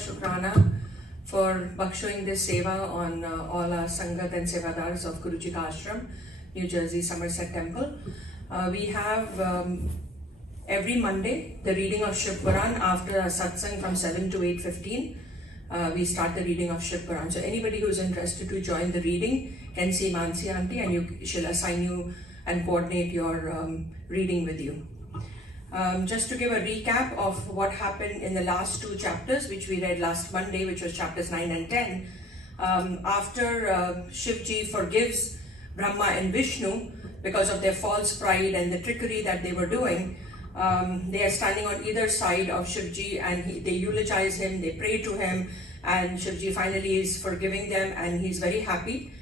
Shukrana for bakshowing this seva on all our Sangat and Sevadars of Guruji Ka Ashram, New Jersey, Somerset Temple. We have every Monday the reading of Shiv Puran after a satsang from 7 to 8:15. We start the reading of Shiv Puran. So anybody who is interested to join the reading can see Mansi Aunty and she'll assign you and coordinate your reading with you. Just to give a recap of what happened in the last two chapters, which we read last Monday, which was chapters 9 and 10. After Shivji forgives Brahma and Vishnu because of their false pride and the trickery that they were doing, they are standing on either side of Shivji and they eulogize him, they pray to him, and Shivji finally is forgiving them and he's very happy.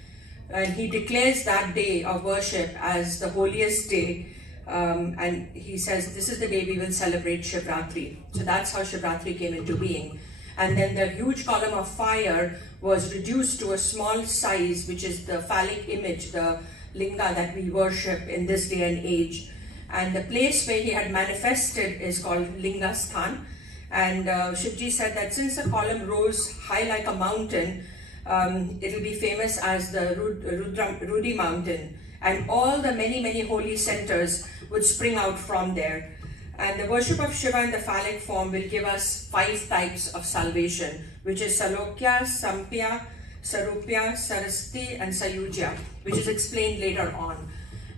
And he declares that day of worship as the holiest day. And he says, this is the day we will celebrate Shivratri. So that's how Shivratri came into being. And then the huge column of fire was reduced to a small size, which is the phallic image, the linga that we worship in this day and age. And the place where he had manifested is called Linga Sthan. And Shivji said that since the column rose high like a mountain, it will be famous as the Rudi mountain. And all the many holy centers would spring out from there. And the worship of Shiva in the phallic form will give us 5 types of salvation, which is Salokya, Sampya, Sarupya, Sarasti, and Sayujya, which is explained later on.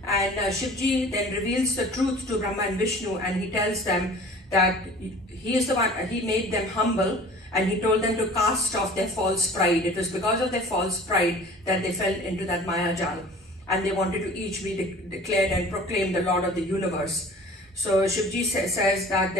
And Shivji then reveals the truth to Brahma and Vishnu, and he tells them that he is the one, he made them humble, and he told them to cast off their false pride. It was because of their false pride that they fell into that Maya Jal. And they wanted to each be declared and proclaimed the Lord of the universe. So Shivji says that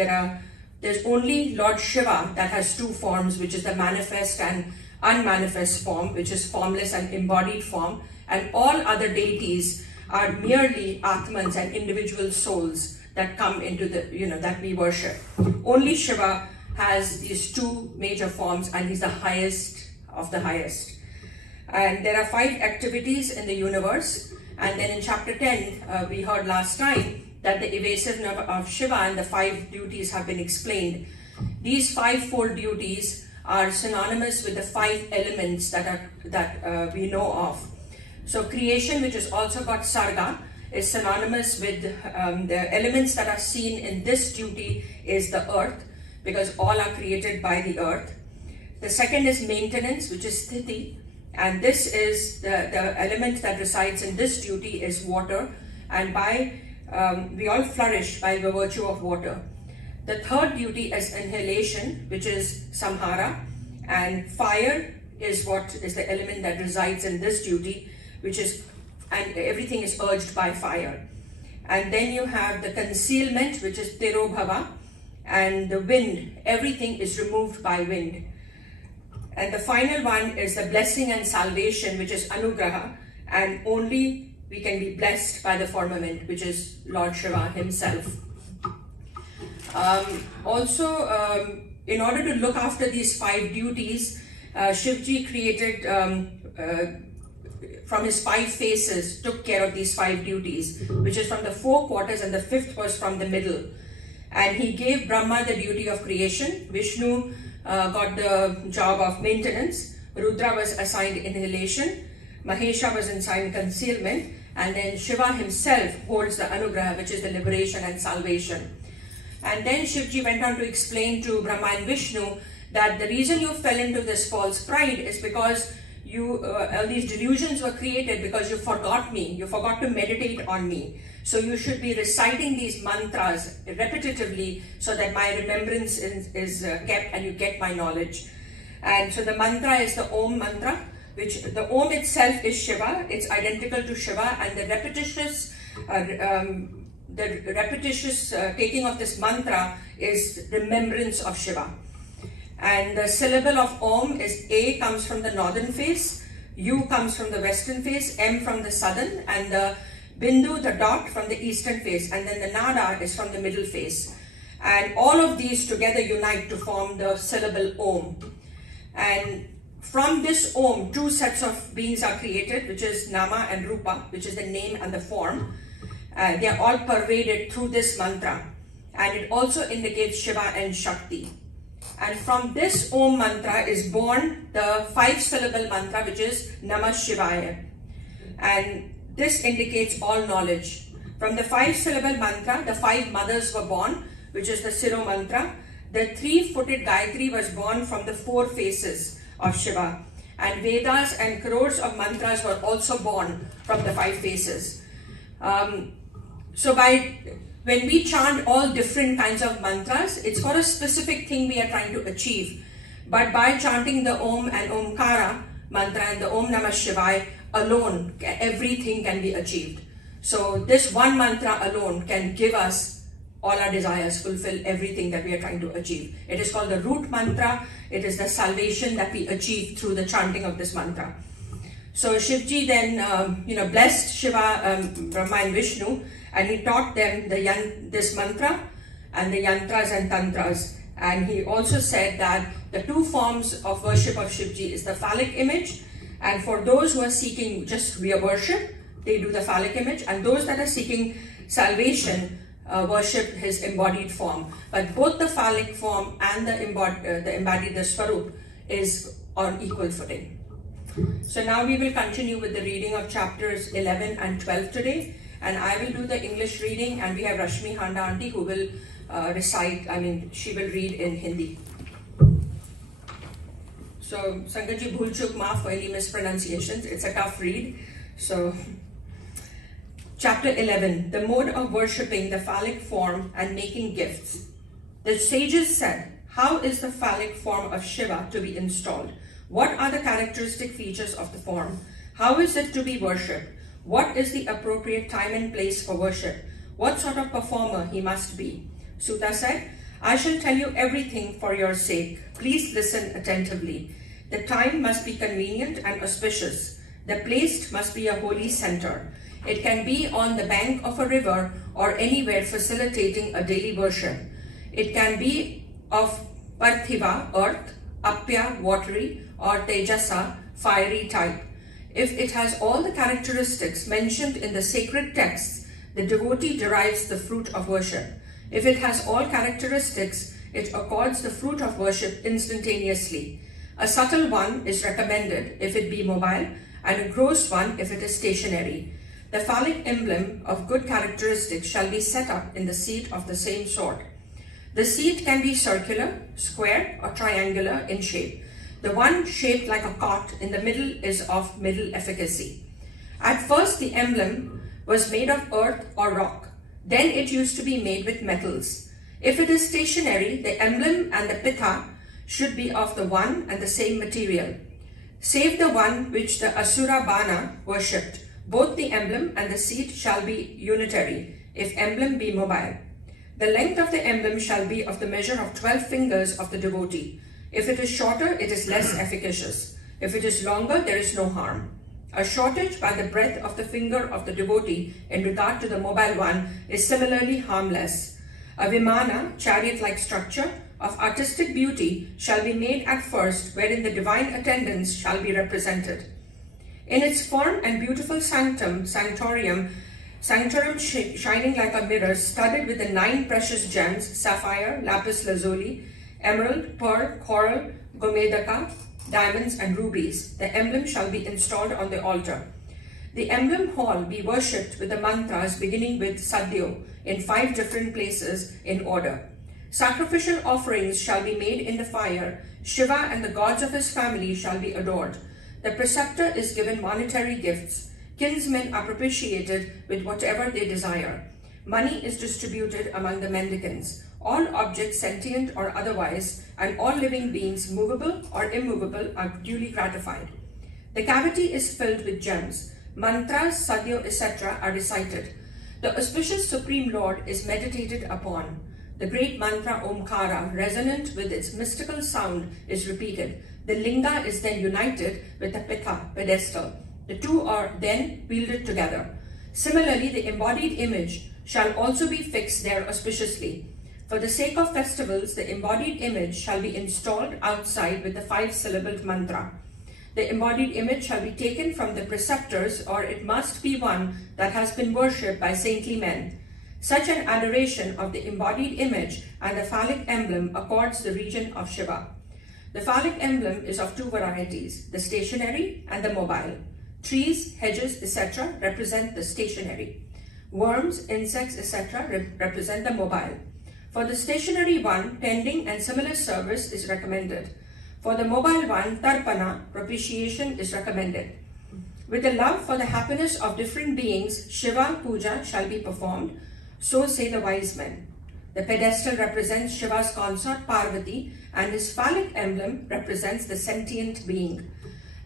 there's only Lord Shiva that has 2 forms, which is the manifest and unmanifest form, which is formless and embodied form. And all other deities are merely Atmans and individual souls that come into the, that we worship. Only Shiva has these 2 major forms, and he's the highest of the highest. And there are 5 activities in the universe. And then in chapter 10, we heard last time that the evasiveness of Shiva and the 5 duties have been explained. These 5-fold duties are synonymous with the 5 elements that we know of. So creation, which is also got Sarga, is synonymous with the elements that are seen in this duty is the earth, because all are created by the earth. The second is maintenance, which is Sthiti. And this is the element that resides in this duty is water, and we all flourish by the virtue of water. The third duty is inhalation, which is Samhara, and fire is what is the element that resides in this duty, and everything is urged by fire. And then you have the concealment, which is Tirobhava, and the wind, everything is removed by wind. And the final one is the blessing and salvation, which is Anugraha, and only we can be blessed by the firmament, which is Lord Shiva himself. In order to look after these 5 duties, Shivji created, from his 5 faces, took care of these 5 duties, which is from the 4 quarters, and the 5th was from the middle. And he gave Brahma the duty of creation, Vishnu got the job of maintenance, Rudra was assigned inhalation, Mahesha was assigned concealment, and then Shiva himself holds the Anugraha, which is the liberation and salvation. And then Shivji went on to explain to Brahma and Vishnu that the reason you fell into this false pride is because all these delusions were created because you forgot me, you forgot to meditate on me. So you should be reciting these mantras repetitively so that my remembrance is kept and you get my knowledge. And so the mantra is the Om mantra, which the Om itself is Shiva, it's identical to Shiva, and the repetitious taking of this mantra is remembrance of Shiva. And the syllable of Om is A comes from the northern face, U comes from the western face, M from the southern, and the Bindu, the dot, from the eastern face, and then the Nada is from the middle face. And all of these together unite to form the syllable Om. And from this Om, 2 sets of beings are created, which is Nama and Rupa, which is the name and the form. They are all pervaded through this mantra. And it also indicates Shiva and Shakti. And from this Om mantra is born the 5-syllable mantra, which is Namah Shivaya. And this indicates all knowledge. From the 5-syllable mantra, the 5 mothers were born, which is the Siro mantra. The 3-footed Gayatri was born from the 4 faces of Shiva. And Vedas and crores of mantras were also born from the 5 faces. So when we chant all different kinds of mantras, it's for a specific thing we are trying to achieve. But by chanting the Om and Omkara mantra and the Om Namah Shivaya alone, everything can be achieved. So this one mantra alone can give us all our desires, fulfill everything that we are trying to achieve. It is called the root mantra. It is the salvation that we achieve through the chanting of this mantra. So Shivji then, blessed Shiva, Brahma and Vishnu, and he taught them this mantra and the yantras and tantras. And he also said that the 2 forms of worship of Shivji is the phallic image. And for those who are seeking just real worship, they do the phallic image. And those that are seeking salvation, worship his embodied form. But both the phallic form and the embodied, the Swarup, is on equal footing. So now we will continue with the reading of chapters 11 and 12 today. And I will do the English reading, and we have Rashmi Handa Aunty who will she will read in Hindi. So, Sangatji, bhul chuk maaf for any mispronunciations. It's a tough read. So, Chapter 11, the mode of worshipping the phallic form and making gifts. The sages said, how is the phallic form of Shiva to be installed? What are the characteristic features of the form? How is it to be worshipped? What is the appropriate time and place for worship? What sort of performer he must be? Suta said, I shall tell you everything for your sake. Please listen attentively. The time must be convenient and auspicious. The place must be a holy center. It can be on the bank of a river or anywhere facilitating a daily worship. It can be of Parthiva, earth, Apya, watery, or Tejasa, fiery type. If it has all the characteristics mentioned in the sacred texts, the devotee derives the fruit of worship. If it has all characteristics, it accords the fruit of worship instantaneously. A subtle one is recommended if it be mobile, and a gross one if it is stationary. The phallic emblem of good characteristics shall be set up in the seat of the same sort. The seat can be circular, square, or triangular in shape. The one shaped like a cot in the middle is of middle efficacy. At first, the emblem was made of earth or rock. Then it used to be made with metals. If it is stationary, the emblem and the pitha should be of the one and the same material, save the one which the Asura Bana worshipped. Both the emblem and the seat shall be unitary, if emblem be mobile. The length of the emblem shall be of the measure of 12 fingers of the devotee. If it is shorter, it is less efficacious. If it is longer, there is no harm. A shortage by the breadth of the finger of the devotee in regard to the mobile one is similarly harmless. A vimana, chariot-like structure, of artistic beauty shall be made at first, wherein the divine attendants shall be represented. In its form and beautiful sanctum, sanctorum shining like a mirror, studded with the 9 precious gems, sapphire, lapis lazuli, emerald, pearl, coral, gomedaka, diamonds and rubies, the emblem shall be installed on the altar. The emblem hall be worshipped with the mantras beginning with Sadhyo in 5 different places in order. Sacrificial offerings shall be made in the fire. Shiva and the gods of his family shall be adored. The preceptor is given monetary gifts. Kinsmen are propitiated with whatever they desire. Money is distributed among the mendicants. All objects, sentient or otherwise, and all living beings, movable or immovable, are duly gratified. The cavity is filled with gems. Mantras, sadhyo, etc. are recited. The auspicious Supreme Lord is meditated upon. The great mantra Omkara, resonant with its mystical sound, is repeated. The linga is then united with the pitha, pedestal. The two are then wielded together. Similarly, the embodied image shall also be fixed there auspiciously. For the sake of festivals, the embodied image shall be installed outside with the 5-syllabled mantra. The embodied image shall be taken from the preceptors, or it must be one that has been worshipped by saintly men. Such an adoration of the embodied image and the phallic emblem accords the region of Shiva. The phallic emblem is of two varieties, the stationary and the mobile. Trees, hedges, etc. represent the stationary. Worms, insects, etc. represent the mobile. For the stationary one, tending and similar service is recommended. For the mobile one, tarpana, propitiation, is recommended. With the love for the happiness of different beings, Shiva puja shall be performed, so say the wise men. The pedestal represents Shiva's consort Parvati, and his phallic emblem represents the sentient being.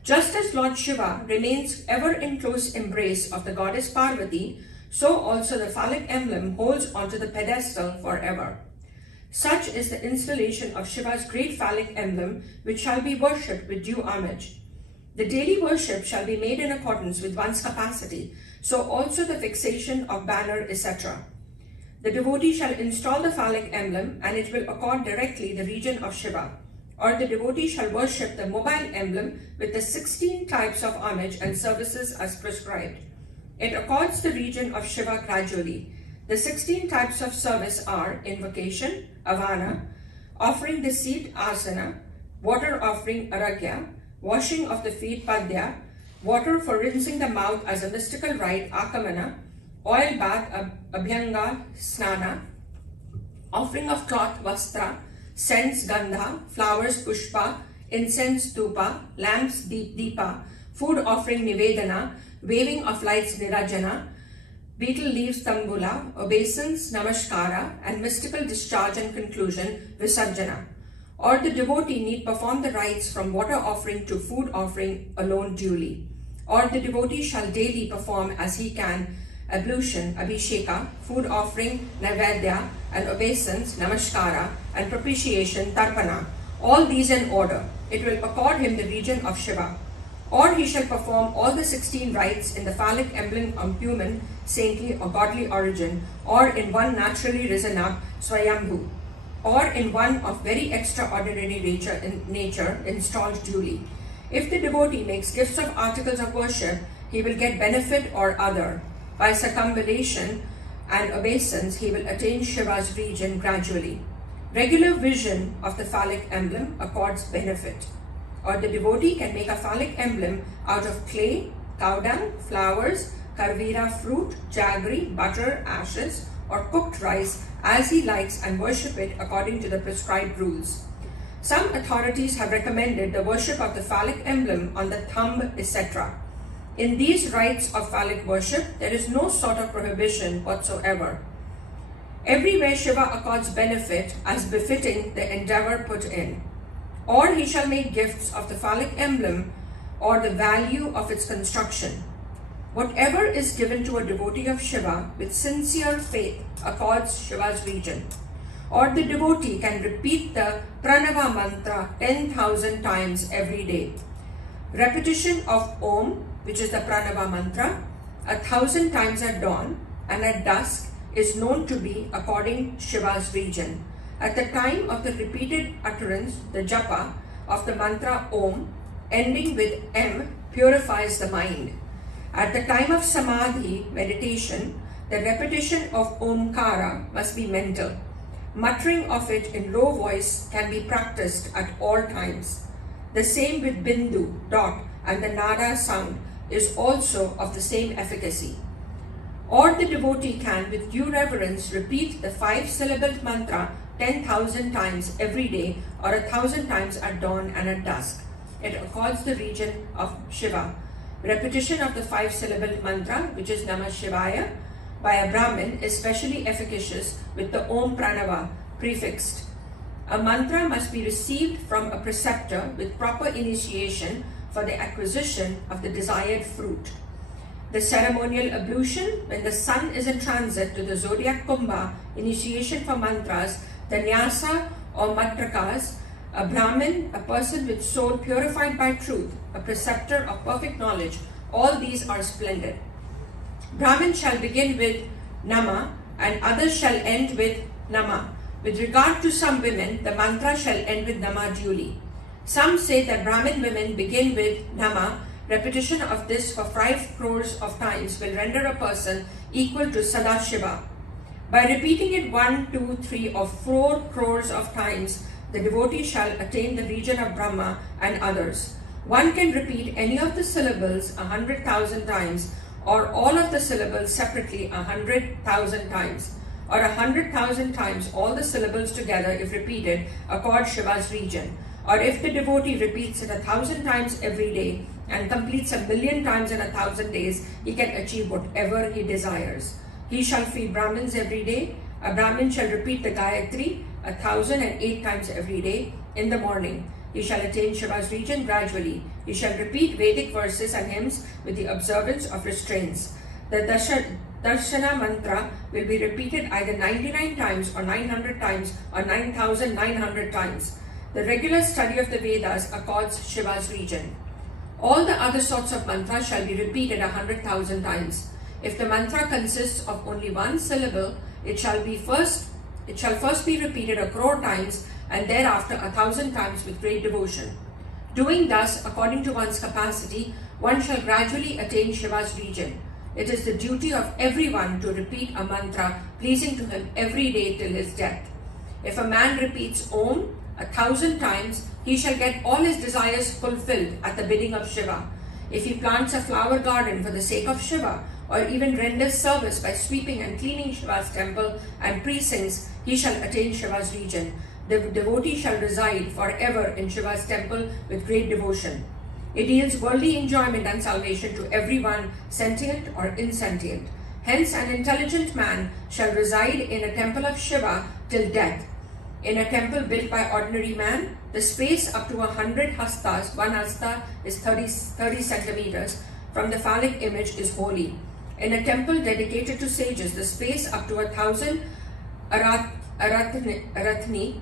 Just as Lord Shiva remains ever in close embrace of the goddess Parvati, so also the phallic emblem holds onto the pedestal forever. Such is the installation of Shiva's great phallic emblem, which shall be worshipped with due homage. The daily worship shall be made in accordance with one's capacity, so also the fixation of banner, etc. The devotee shall install the phallic emblem, and it will accord directly the region of Shiva. Or the devotee shall worship the mobile emblem with the 16 types of homage and services as prescribed. It accords the region of Shiva gradually. The 16 types of service are invocation, avana, offering the seat, asana, water offering, aragya, washing of the feet, padya, water for rinsing the mouth as a mystical rite, akamana, oil bath, abhyanga, snana, offering of cloth, vastra, scents, gandha, flowers, pushpa, incense, tupa, lamps, deepa, food offering, nivedana, waving of lights, nirajana, betel leaves, tambula, obeisance, namaskara, and mystical discharge and conclusion, visarjana. Or the devotee need perform the rites from water offering to food offering alone duly. Or the devotee shall daily perform as he can ablution, abhisheka, food offering, naivedya, and obeisance, namaskara, and propitiation, tarpana. All these in order. It will accord him the region of Shiva. Or he shall perform all the 16 rites in the phallic emblem of human, saintly, or godly origin, or in one naturally risen up, swayambhu, or in one of very extraordinary nature installed duly. If the devotee makes gifts of articles of worship, he will get benefit or other. By circumambulation and obeisance, he will attain Shiva's region gradually. Regular vision of the phallic emblem accords benefit. Or the devotee can make a phallic emblem out of clay, cow dung, flowers, karvira fruit, jaggery, butter, ashes, or cooked rice as he likes and worship it according to the prescribed rules. Some authorities have recommended the worship of the phallic emblem on the thumb, etc. In these rites of phallic worship, there is no sort of prohibition whatsoever. Everywhere Shiva accords benefit as befitting the endeavor put in. Or he shall make gifts of the phallic emblem or the value of its construction. Whatever is given to a devotee of Shiva with sincere faith accords Shiva's region. Or the devotee can repeat the Pranava mantra 10,000 times every day. Repetition of Om, which is the Pranava mantra, 1,000 times at dawn and at dusk is known to be according Shiva's region. At the time of the repeated utterance, the japa of the mantra Om, ending with M, purifies the mind. At the time of samadhi, meditation, the repetition of Omkara must be mental. Muttering of it in low voice can be practiced at all times. The same with Bindu, dot, and the Nada sound is also of the same efficacy. Or the devotee can, with due reverence, repeat the 5-syllabled mantra 10,000 times every day or 1,000 times at dawn and at dusk. It accords the region of Shiva. Repetition of the 5-syllabled mantra, which is Namah Shivaya, by a Brahmin is specially efficacious with the Om Pranava prefixed. A mantra must be received from a preceptor with proper initiation for the acquisition of the desired fruit. The ceremonial ablution, when the sun is in transit to the zodiac kumbha, initiation for mantras, the nyasa or matrakas, a Brahmin, a person with soul purified by truth, a preceptor of perfect knowledge, all these are splendid. Brahmin shall begin with Nama and others shall end with Nama. With regard to some women, the mantra shall end with Nama duly. Some say that Brahmin women begin with Nama. Repetition of this for 5 crores of times will render a person equal to Sadashiva. By repeating it 1, 2, 3 or 4 crores of times, the devotee shall attain the region of Brahma and others. One can repeat any of the syllables 100,000 times, or all of the syllables separately 100,000 times, or 100,000 times all the syllables together if repeated accord Shiva's region. Or if the devotee repeats it 1,000 times every day and completes 1,000,000 times in 1,000 days, he can achieve whatever he desires. He shall feed Brahmins every day. A Brahmin shall repeat the Gayatri 1,008 times every day in the morning. He shall attain Shiva's region gradually. He shall repeat Vedic verses and hymns with the observance of restraints. The Darshana mantra will be repeated either 99 times or 900 times or 9,900 times. The regular study of the Vedas accords Shiva's region. All the other sorts of mantras shall be repeated 100,000 times. If the mantra consists of only one syllable, it shall first be repeated 1 crore times and thereafter 1,000 times with great devotion. Doing thus, according to one's capacity, one shall gradually attain Shiva's region. It is the duty of everyone to repeat a mantra pleasing to him every day till his death. If a man repeats Om 1,000 times, he shall get all his desires fulfilled at the bidding of Shiva. If he plants a flower garden for the sake of Shiva, or even renders service by sweeping and cleaning Shiva's temple and precincts, he shall attain Shiva's region. The devotee shall reside forever in Shiva's temple with great devotion. It yields worldly enjoyment and salvation to everyone, sentient or insentient. Hence, an intelligent man shall reside in a temple of Shiva till death. In a temple built by ordinary man, the space up to 100 hastas, one hasta is 30 centimeters, from the phallic image is holy. In a temple dedicated to sages, the space up to 1,000 arathni,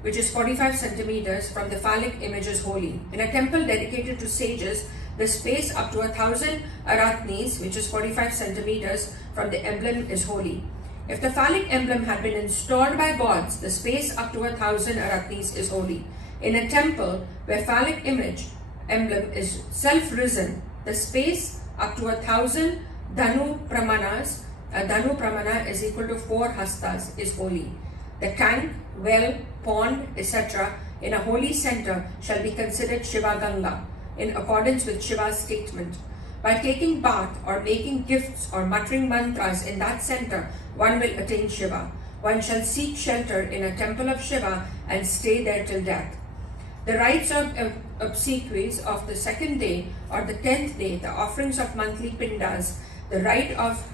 which is 45 centimeters, from the phallic image is holy. In a temple dedicated to sages, the space up to 1,000 arathnis, which is 45 centimeters, from the emblem is holy. If the phallic emblem had been installed by gods, the space up to 1,000 arathnis is holy. In a temple where phallic emblem is self-risen, the space up to 1,000 Dhanu Pramanas, a Dhanu Pramana is equal to 4 hastas, is holy. The tank, well, pond, etc. in a holy center shall be considered Shiva Ganga, in accordance with Shiva's statement. By taking bath or making gifts or muttering mantras in that center, one will attain Shiva. One shall seek shelter in a temple of Shiva and stay there till death. The rites of obsequies of the 2nd day or the 10th day, the offerings of monthly pindas, the rite of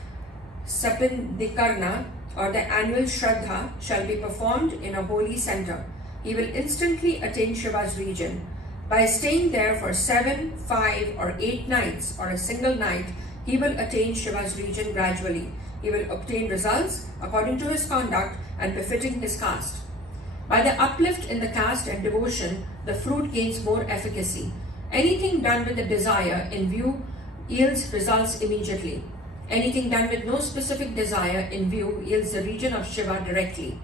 Sapindikarna or the annual Shraddha shall be performed in a holy center. He will instantly attain Shiva's region. By staying there for 7, 5 or 8 nights or a single night, he will attain Shiva's region gradually. He will obtain results according to his conduct and befitting his caste. By the uplift in the caste and devotion, the fruit gains more efficacy. Anything done with a desire in view yields results immediately. Anything done with no specific desire in view yields the region of Shiva directly.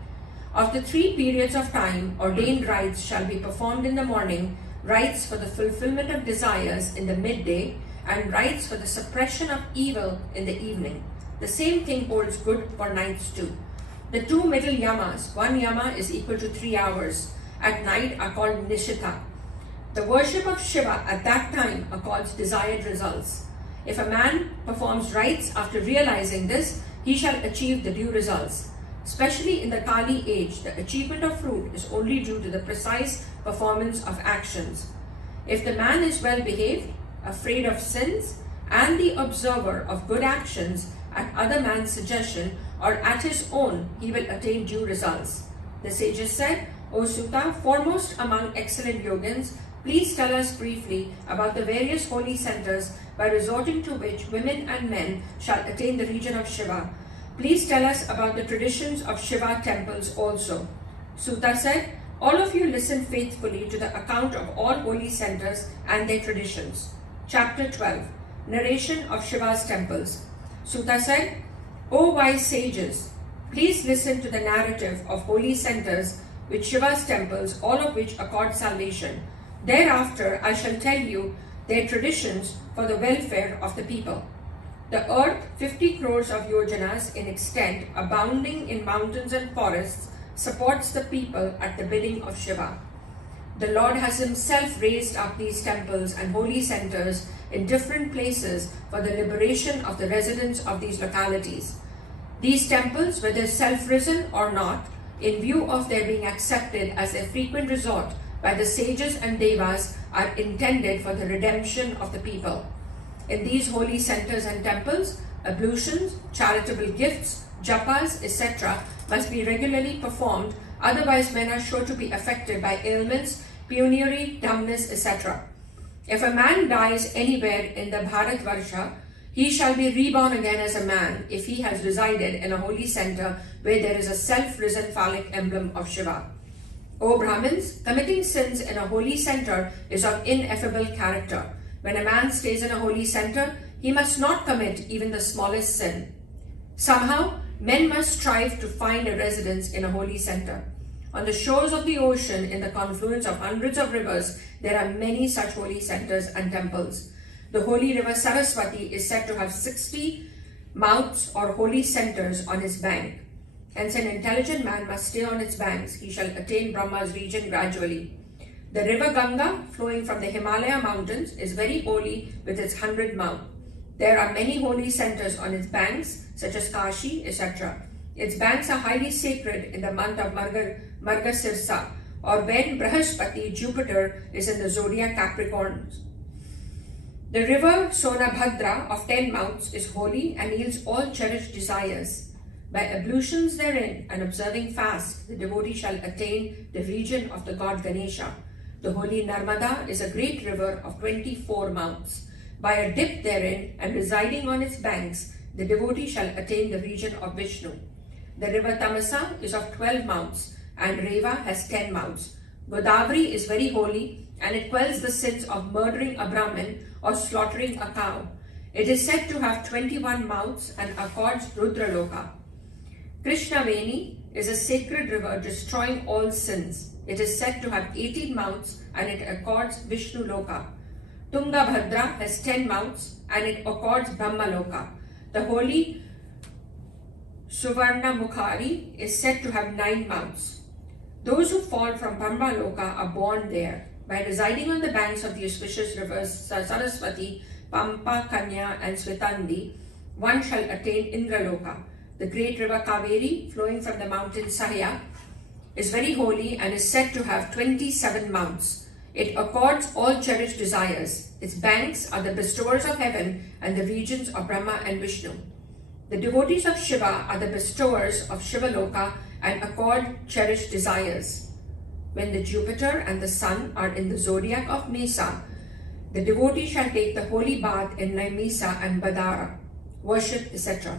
Of the 3 periods of time, ordained rites shall be performed in the morning, rites for the fulfillment of desires in the midday, and rites for the suppression of evil in the evening. The same thing holds good for nights too. The 2 middle yamas, one yama is equal to 3 hours, at night are called Nishita. The worship of Shiva at that time accords desired results. If a man performs rites after realizing this, he shall achieve the due results. Especially in the Kali age, the achievement of fruit is only due to the precise performance of actions. If the man is well behaved, afraid of sins, and the observer of good actions at other man's suggestion or at his own, he will attain due results. The sages said, O Suta, foremost among excellent yogins, please tell us briefly about the various holy centers by resorting to which women and men shall attain the region of Shiva. Please tell us about the traditions of Shiva temples also. Suta said, all of you listen faithfully to the account of all holy centers and their traditions. Chapter 12, Narration of Shiva's Temples. Suta said, O wise sages, please listen to the narrative of holy centers with Shiva's temples, all of which accord salvation. Thereafter, I shall tell you their traditions for the welfare of the people. The earth, 50 crores of yojanas in extent, abounding in mountains and forests, supports the people at the bidding of Shiva. The Lord has himself raised up these temples and holy centers in different places for the liberation of the residents of these localities. These temples, whether self-risen or not, in view of their being accepted as a frequent resort by the sages and devas, are intended for the redemption of the people. In these holy centers and temples, ablutions, charitable gifts, japas, etc. must be regularly performed, otherwise men are sure to be affected by ailments, penury, dumbness, etc. If a man dies anywhere in the Bharatvarsha, he shall be reborn again as a man if he has resided in a holy center where there is a self-risen phallic emblem of Shiva. O Brahmins, committing sins in a holy center is of ineffable character. When a man stays in a holy center, he must not commit even the smallest sin. Somehow, men must strive to find a residence in a holy center. On the shores of the ocean, in the confluence of hundreds of rivers, there are many such holy centers and temples. The holy river Saraswati is said to have 60 mouths or holy centers on its bank. Hence, an intelligent man must stay on its banks. He shall attain Brahma's region gradually. The river Ganga, flowing from the Himalaya mountains, is very holy with its 100 mouths. There are many holy centers on its banks, such as Kashi, etc. Its banks are highly sacred in the month of Margasirsa, or when Brahaspati, Jupiter, is in the zodiac Capricorn. The river Sonabhadra of 10 mouths is holy and yields all cherished desires. By ablutions therein and observing fast, the devotee shall attain the region of the god Ganesha. The holy Narmada is a great river of 24 mouths. By a dip therein and residing on its banks, the devotee shall attain the region of Vishnu. The river Tamasa is of 12 mouths, and Reva has 10 mouths. Godavari is very holy, and it quells the sins of murdering a Brahmin or slaughtering a cow. It is said to have 21 mouths and accords Rudraloka. Krishnaveni is a sacred river destroying all sins. It is said to have 18 mouths and it accords Vishnu Loka. Tungabhadra has 10 mouths and it accords Brahma Loka. The holy Suvarna Mukhari is said to have 9 mouths. Those who fall from Brahma Loka are born there. By residing on the banks of the auspicious rivers Saraswati, Pampa, Kanya and Swetandi, one shall attain Indraloka. The great river Kaveri, flowing from the mountain Sahya, is very holy and is said to have 27 mouths. It accords all cherished desires. Its banks are the bestowers of heaven and the regions of Brahma and Vishnu. The devotees of Shiva are the bestowers of Shivaloka and accord cherished desires. When the Jupiter and the Sun are in the zodiac of Mesa, the devotee shall take the holy bath in Naimisa and Badara, worship, etc.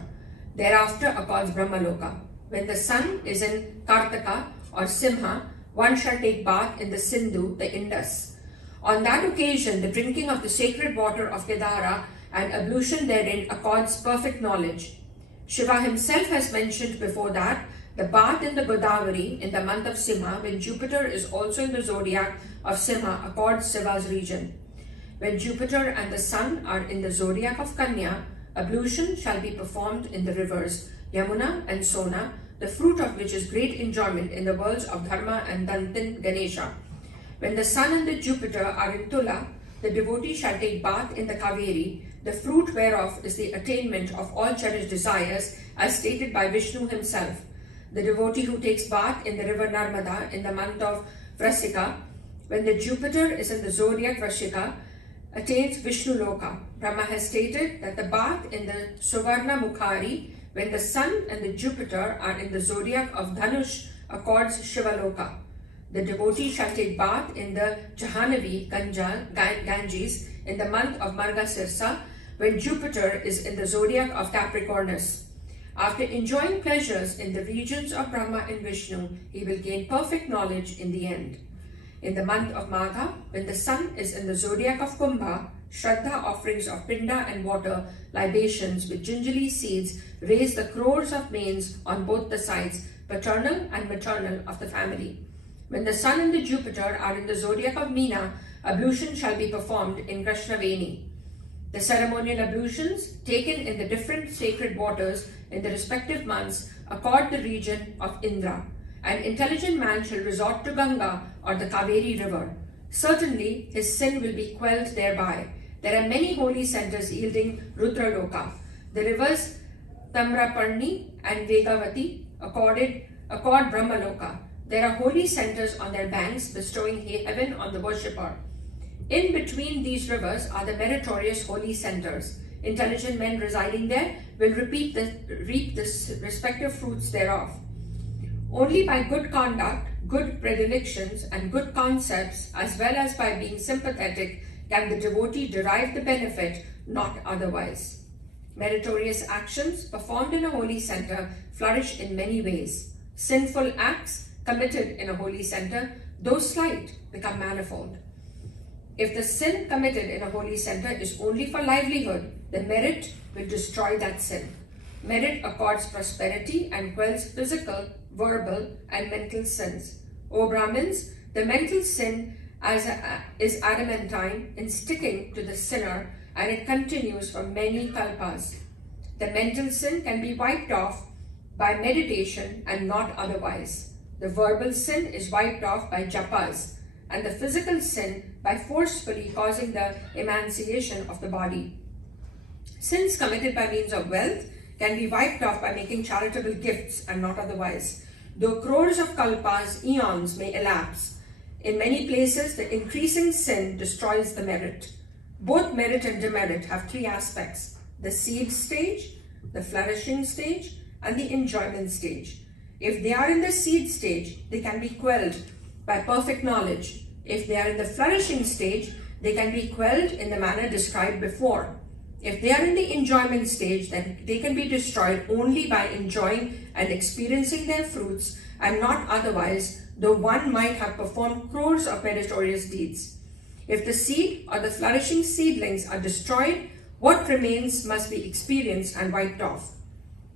Thereafter accords Brahmaloka. When the Sun is in Kartaka or Simha, one shall take bath in the Sindhu, the Indus. On that occasion, the drinking of the sacred water of Kedara and ablution therein accords perfect knowledge. Shiva himself has mentioned before that the bath in the Godavari in the month of Simha, when Jupiter is also in the zodiac of Simha, accords Shiva's region. When Jupiter and the Sun are in the zodiac of Kanya, ablution shall be performed in the rivers Yamuna and Sona, the fruit of which is great enjoyment in the worlds of Dharma and Dantin Ganesha. When the Sun and the Jupiter are in Tula, the devotee shall take bath in the Kaveri, the fruit whereof is the attainment of all cherished desires, as stated by Vishnu himself. The devotee who takes bath in the river Narmada in the month of Vrasika, when the Jupiter is in the zodiac Vrashika, attains Vishnu Loka. Brahma has stated that the bath in the Suvarna Mukhari, when the Sun and the Jupiter are in the zodiac of Dhanush, accords Shivaloka. The devotee shall take bath in the Jahanavi Ganges in the month of Margasirsa, when Jupiter is in the zodiac of Capricornus. After enjoying pleasures in the regions of Brahma and Vishnu, he will gain perfect knowledge in the end. In the month of Magha, when the Sun is in the zodiac of Kumbha, Shraddha offerings of Pinda and water, libations with gingerly seeds, raise the crores of manes on both the sides, paternal and maternal, of the family. When the Sun and the Jupiter are in the zodiac of Meena, ablution shall be performed in Krishnaveni. The ceremonial ablutions taken in the different sacred waters in the respective months accord the region of Indra. An intelligent man shall resort to Ganga or the Kaveri river. Certainly his sin will be quelled thereby. There are many holy centers yielding Rudraloka. The rivers Tamraparni and Vegavati accord Brahmaloka. There are holy centers on their banks bestowing heaven on the worshipper. In between these rivers are the meritorious holy centers. Intelligent men residing there will reap the respective fruits thereof. Only by good conduct, good predilections, and good concepts, as well as by being sympathetic, can the devotee derive the benefit, not otherwise. Meritorious actions performed in a holy center flourish in many ways. Sinful acts committed in a holy center, though slight, become manifold. If the sin committed in a holy center is only for livelihood, the merit will destroy that sin. Merit accords prosperity and quells physical, verbal, and mental sins. O Brahmins, the mental sin is adamantine in sticking to the sinner, and it continues for many kalpas. The mental sin can be wiped off by meditation and not otherwise. The verbal sin is wiped off by japas, and the physical sin by forcefully causing the emaciation of the body. Sins committed by means of wealth can be wiped off by making charitable gifts and not otherwise. Though crores of kalpas, eons may elapse, in many places the increasing sin destroys the merit. Both merit and demerit have three aspects: the seed stage, the flourishing stage, and the enjoyment stage. If they are in the seed stage, they can be quelled by perfect knowledge. If they are in the flourishing stage, they can be quelled in the manner described before. If they are in the enjoyment stage, then they can be destroyed only by enjoying and experiencing their fruits and not otherwise, though one might have performed crores of meritorious deeds. If the seed or the flourishing seedlings are destroyed, what remains must be experienced and wiped off.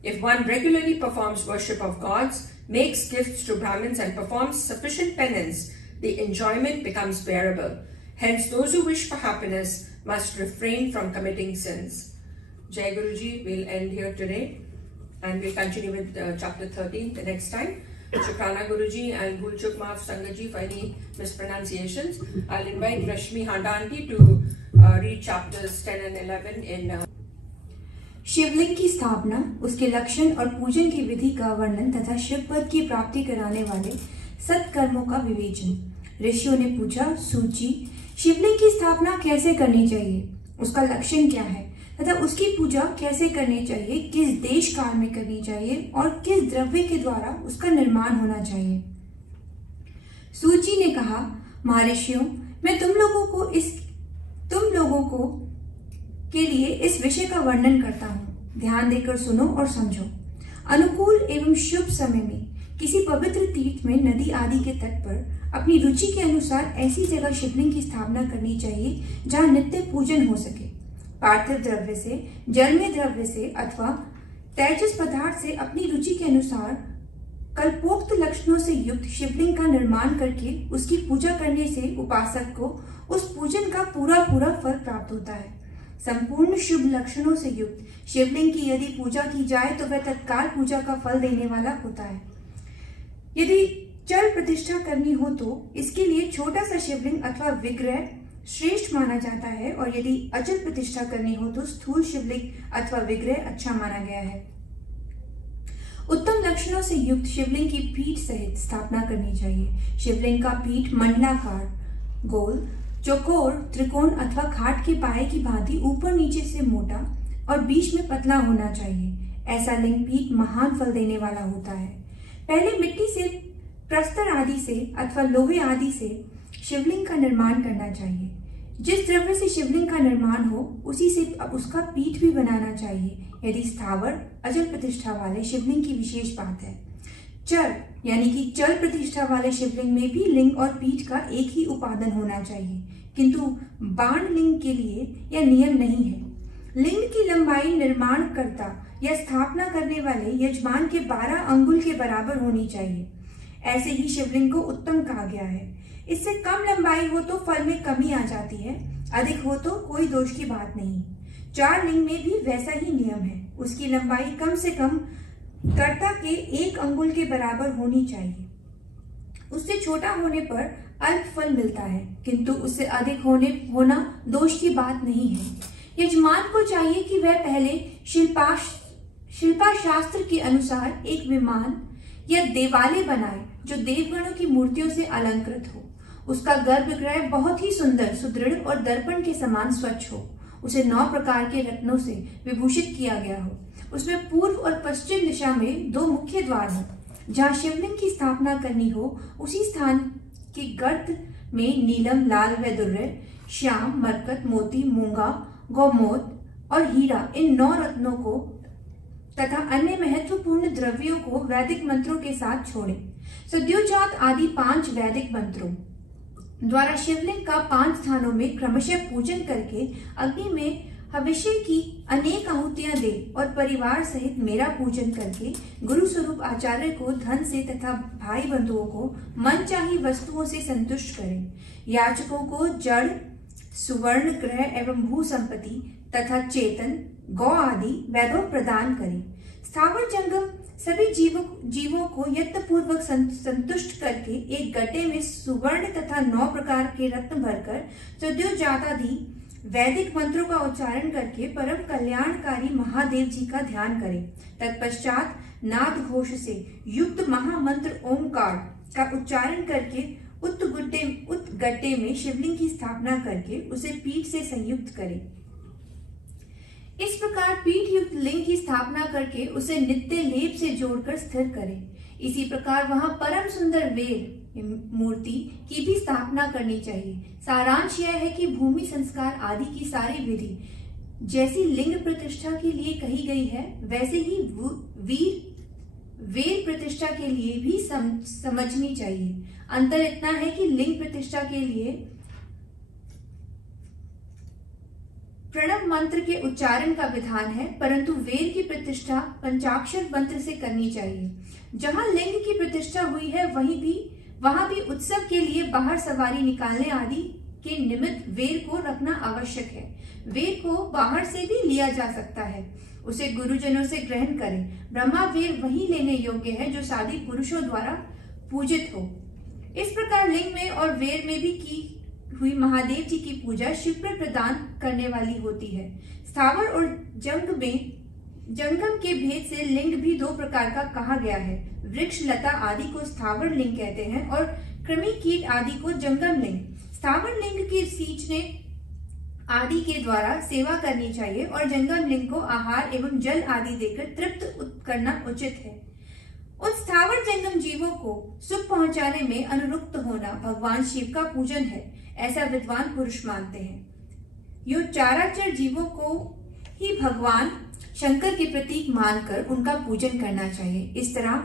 If one regularly performs worship of gods, makes gifts to Brahmins, and performs sufficient penance, the enjoyment becomes bearable. Hence, those who wish for happiness must refrain from committing sins. Jai Guruji, we'll end here today and we'll continue with chapter 13 the next time. Shukrana Guruji and Gulchuk Maaf Sangaji for any mispronunciations. I'll invite Rashmi Handanti to read chapters 10 and 11 in शिवलिंग की स्थापना, उसके लक्षण और पूजन की विधि का वर्णन तथा शिवपद की प्राप्ति कराने वाले सत्कर्मों का विवेचन। ऋषियों ने पूछा, सूची, शिवलिंग की स्थापना कैसे करनी चाहिए, उसका लक्षण क्या है तथा उसकी पूजा कैसे करनी चाहिए, किस देश काल में करनी चाहिए और किस द्रव्य के द्वारा उसका निर्माण होना चाहिए। सूची ने कहा, महर्षियों, मैं तुम लोगों को के लिए इस विषय का वर्णन करता हूँ। ध्यान देकर सुनो और समझो। अनुकूल एवं शुभ समय में किसी पवित्र तीर्थ में, नदी आदि के तट पर अपनी रुचि के अनुसार ऐसी जगह शिवलिंग की स्थापना करनी चाहिए जहाँ नित्य पूजन हो सके। पार्थिव द्रव्य से, जलमय द्रव्य से अथवा तेजस पदार्थ से अपनी रुचि के अनुसार कल्पोक्त लक्षणों से युक्त शिवलिंग का निर्माण करके उसकी पूजा करने से उपासक को उस पूजन का पूरा फल प्राप्त होता है। संपूर्ण शुभ लक्षणों से युक्त शिवलिंग की यदि पूजा की जाए तो वह तत्काल पूजा का फल देने वाला होता है। यदि चल प्रतिष्ठा करनी हो तो इसके लिए छोटा सा शिवलिंग अथवा विग्रह श्रेष्ठ माना जाता है, और यदि अचल प्रतिष्ठा करनी हो तो स्थूल शिवलिंग अथवा विग्रह अच्छा माना गया है। उत्तम लक्षणों से युक्त शिवलिंग की पीठ सहित स्थापना करनी चाहिए। शिवलिंग का पीठ मंडलाकार, गोल, चौकोर, त्रिकोण अथवा खाट के पाए की भांति ऊपर नीचे से मोटा और बीच में पतला होना चाहिए। ऐसा लिंग पीठ महान फल देने वाला होता है। पहले मिट्टी से, प्रस्तर आदि से अथवा लोहे आदि से शिवलिंग का निर्माण करना चाहिए। जिस द्रव्य से शिवलिंग का निर्माण हो उसी से उसका पीठ भी बनाना चाहिए। यदि स्थावर अचल प्रतिष्ठा वाले शिवलिंग की विशेष बात है। चल यानी कि चल प्रतिष्ठा वाले शिवलिंग में भी लिंग और पीठ का एक ही उपादान होना चाहिए, किंतु बाण लिंग के लिए यह नियम नहीं है। लिंग की लंबाई निर्माणकर्ता या स्थापना करने वाले यजमान के 12 अंगुल के बराबर होनी चाहिए। ऐसे ही शिवलिंग को उत्तम कहा गया है। इससे कम लंबाई हो तो फल में कमी आ जाती है, अधिक हो तो कोई दोष की बात नहीं। 4 लिंग में भी वैसा ही नियम है। उसकी लंबाई कम से कम कर्ता के 1 अंगुल के बराबर होनी चाहिए। उससे छोटा होने पर अल्प फल मिलता है, किंतु उससे अधिक होना दोष की बात नहीं है। यजमान को चाहिए कि वह पहले शिल्पाशास्त्र के अनुसार एक विमान या देवालय बनाए जो देवगणों की मूर्तियों से अलंकृत हो। उसका गर्भगृह बहुत ही सुंदर, सुदृढ़ और दर्पण के समान स्वच्छ हो। उसे 9 प्रकार के रत्नों से विभूषित किया गया हो। उसमें पूर्व और पश्चिम दिशा में 2 मुख्य द्वार हो। जहाँ शिवलिंग की स्थापना करनी हो, उसी स्थान के गर्त में नीलम, लाल वैदुर्य, श्याम, मरकत, मोती, मूंगा, गौमोद और हीरा, इन 9 रत्नों को तथा अन्य महत्वपूर्ण द्रव्यों को वैदिक मंत्रों के साथ छोड़े। सद्योजात आदि 5 वैदिक मंत्रों द्वारा शिवलिंग का 5 स्थानों में क्रमशः पूजन करके अग्नि में हविष्य की अनेक आहुतियां दे और परिवार सहित मेरा पूजन करके गुरु स्वरूप आचार्य को धन से तथा भाई बंधुओं को मनचाही वस्तुओं से संतुष्ट करें। याचकों को जड़, सुवर्ण, ग्रह एवं भू संपत्ति तथा चेतन, गौ आदि वैभव प्रदान करें। स्थावर जंगम सभी जीवों को यत्नपूर्वक संतुष्ट करके एक गड्ढे में सुवर्ण तथा 9 प्रकार के रत्न भरकर सद्योजातादि वैदिक मंत्रों का उच्चारण करके परम कल्याणकारी महादेव जी का ध्यान करें। तत्पश्चात नाद घोष से युक्त महामंत्र ओंकार का उच्चारण करके उक्त गड्ढे में शिवलिंग की स्थापना करके उसे पीठ से संयुक्त करें। इस प्रकार पीठ युक्त लिंग की स्थापना करके उसे नित्य लेप से जोड़कर स्थिर करें। इसी प्रकार वहां परम सुंदर वेद मूर्ति की भी स्थापना करनी चाहिए। सारांश यह है कि भूमि संस्कार आदि की सारी विधि जैसी लिंग प्रतिष्ठा के लिए कही गई है, वैसे ही वेद प्रतिष्ठा के लिए भी समझनी चाहिए। अंतर इतना है कि लिंग प्रतिष्ठा के लिए प्रणव मंत्र के उच्चारण का विधान है, परंतु वेद की प्रतिष्ठा पंचाक्षर मंत्र से करनी चाहिए। जहां लिंग की प्रतिष्ठा हुई है वहां भी उत्सव के लिए बाहर सवारी निकालने आदि के निमित्त वेद को रखना आवश्यक है। वेद को बाहर से भी लिया जा सकता है, उसे गुरुजनों से ग्रहण करें। ब्रह्मा वेद वही लेने योग्य है जो साधी पुरुषों द्वारा पूजित हो। इस प्रकार लिंग में और वेद में भी की हुई महादेव जी की पूजा शिव प्रदान करने वाली होती है। स्थावर और जंगम के भेद से लिंग भी 2 प्रकार का कहा गया है। वृक्ष लता आदि को स्थावर लिंग कहते हैं और कृमि कीट आदि को जंगम लिंग। स्थावर लिंग की सींचने आदि के द्वारा सेवा करनी चाहिए और जंगम लिंग को आहार एवं जल आदि देकर तृप्त करना उचित है। उन स्थावर जंगम जीवों को सुख पहुंचाने में अनुरुक्त होना भगवान शिव का पूजन है, ऐसा विद्वान पुरुष मानते हैं। यो चाराचर जीवों को ही भगवान शंकर के प्रतीक मानकर उनका पूजन करना चाहिए। इस तरह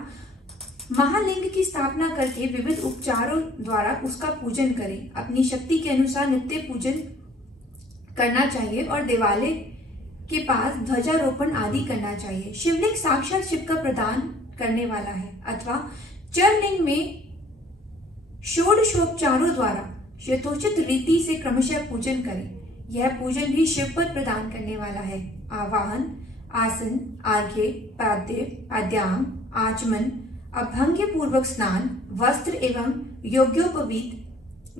महालिंग की स्थापना करके विविध उपचारों द्वारा उसका पूजन करें। अपनी शक्ति के अनुसार नित्य पूजन करना चाहिए और देवालय के पास ध्वजारोपण आदि करना चाहिए। शिवलिंग साक्षात शिव का प्रदान करने वाला है, अथवा चरलिंग में षोडशोपचारों द्वारा यथोचित रीति से क्रमशः पूजन करें। यह पूजन भी शिव पद प्रदान करने वाला है। आवाहन, आसन, आर्घ्य, पाद्य, पाद्याम, आचमन, अभंग्य पूर्वक स्नान, वस्त्र एवं योग्योपवीत,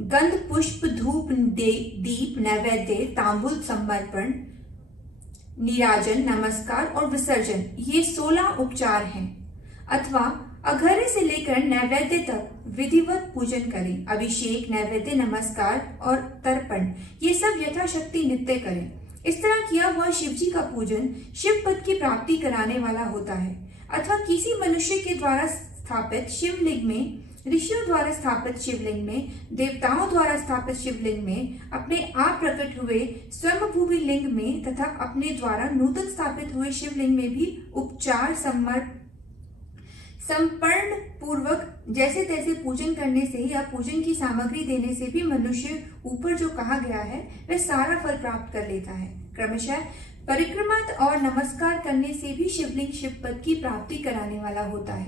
गंध, पुष्प, धूप, दीप, नैवेद्य, तांबुल समर्पण, नीराजन, नमस्कार और विसर्जन, ये 16 उपचार हैं। अथवा अघर्य से लेकर नैवेद्य तक विधिवत पूजन करें। अभिषेक, नैवेद्य, नमस्कार और तर्पण, ये सब यथाशक्ति नित्य करें। इस तरह किया हुआ शिव जी का पूजन शिव पद की प्राप्ति कराने वाला होता है। अथवा किसी मनुष्य के द्वारा स्थापित शिवलिंग में, ऋषियों द्वारा स्थापित शिवलिंग में, देवताओं द्वारा स्थापित शिवलिंग में, अपने आप प्रकट हुए स्वयंभूवी लिंग में तथा अपने द्वारा नूतन स्थापित हुए शिवलिंग में भी उपचार संपन्न पूर्वक जैसे तैसे पूजन करने से या पूजन की सामग्री देने से भी मनुष्य ऊपर जो कहा गया है वह सारा फल प्राप्त कर लेता है। क्रमशः परिक्रमा और नमस्कार करने से भी शिवलिंग शिव पद की प्राप्ति कराने वाला होता है।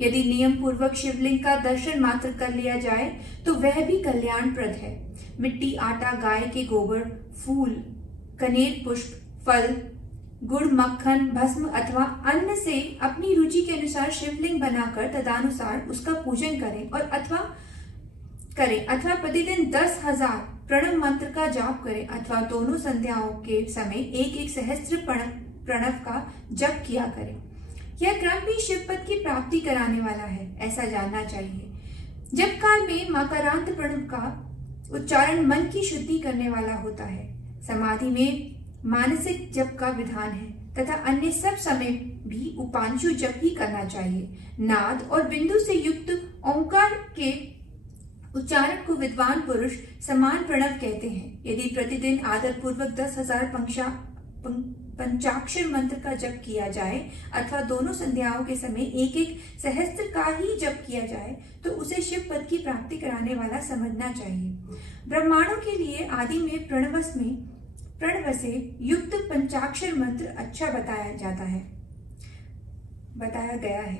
यदि नियम पूर्वक शिवलिंग का दर्शन मात्र कर लिया जाए तो वह भी कल्याणप्रद है। मिट्टी, आटा, गाय के गोबर, फूल, कनेर पुष्प, फल, गुड़, मक्खन, भस्म अथवा अन्न से अपनी रुचि के अनुसार शिवलिंग बनाकर तदनुसार उसका पूजन करें और अथवा प्रतिदिन 10,000 प्रणव मंत्र का जाप करें अथवा दोनों संध्याओं के समय एक सहस्त्र प्रणव का जप किया करें। यह क्रम भी शिवपद की प्राप्ति कराने वाला है, ऐसा जानना चाहिए। जप काल में मकरांत प्रणव का उच्चारण मन की शुद्धि करने वाला होता है। समाधि में मानसिक जप का विधान है तथा अन्य सब समय भी उपांशु जप ही करना चाहिए। नाद और बिंदु से युक्त ओंकार के उच्चारण को विद्वान पुरुष समान प्रणव कहते हैं। यदि प्रतिदिन आदर पूर्वक 10,000 पंचाक्षर मंत्र का जप किया जाए अथवा दोनों संध्याओं के समय एक सहस्त्र का ही जप किया जाए तो उसे शिव पद की प्राप्ति कराने वाला समझना चाहिए। ब्राह्मणों के लिए आदि में प्रणव से युक्त पंचाक्षर मंत्र अच्छा बताया गया है।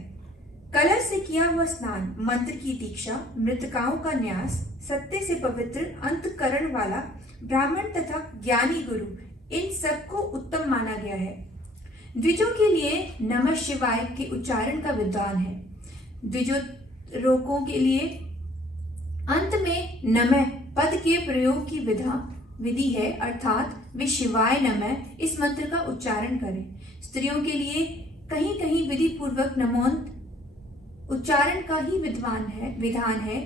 कलश से किया हुआ स्नान, मंत्र की दीक्षा, मृतकाओं का न्यास, सत्य से पवित्र अंतकरण वाला ब्राह्मण तथा ज्ञानी गुरु, इन सबको उत्तम माना गया है। द्विजों के लिए नमः शिवाय के उच्चारण का विद्वान है। द्विजोत्तरों के लिए अंत में नमः पद के प्रयोग की विधि है, अर्थात वे शिवाय नमः इस मंत्र का उच्चारण करें। स्त्रियों के लिए कहीं कहीं विधि पूर्वक नमोन्त उच्चारण का ही विधान है,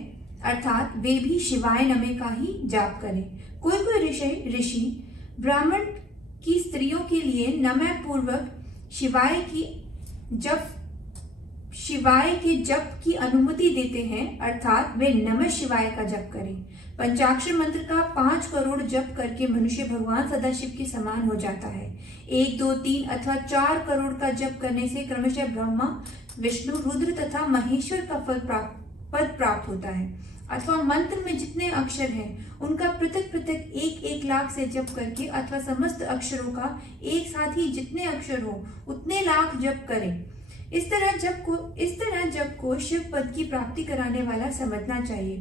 अर्थात वे भी शिवाय नमः का ही जाप करें। कोई ऋषि ब्राह्मण की स्त्रियों के लिए नमः पूर्वक शिवाय के जप की अनुमति देते हैं, अर्थात वे नमः शिवाय का जप करें। पंचाक्षर मंत्र का 5 करोड़ जप करके मनुष्य भगवान सदाशिव के समान हो जाता है। 1, 2, 3 अथवा 4 करोड़ का जप करने से क्रमशः ब्रह्मा, विष्णु, रुद्र तथा महेश्वर का पद प्राप्त होता है। अथवा मंत्र में जितने अक्षर हैं उनका पृथक 1 लाख से जप करके अथवा समस्त अक्षरों का एक साथ ही जितने अक्षर हो उतने लाख जप करें। इस तरह जप को शिव पद की प्राप्ति कराने वाला समझना चाहिए।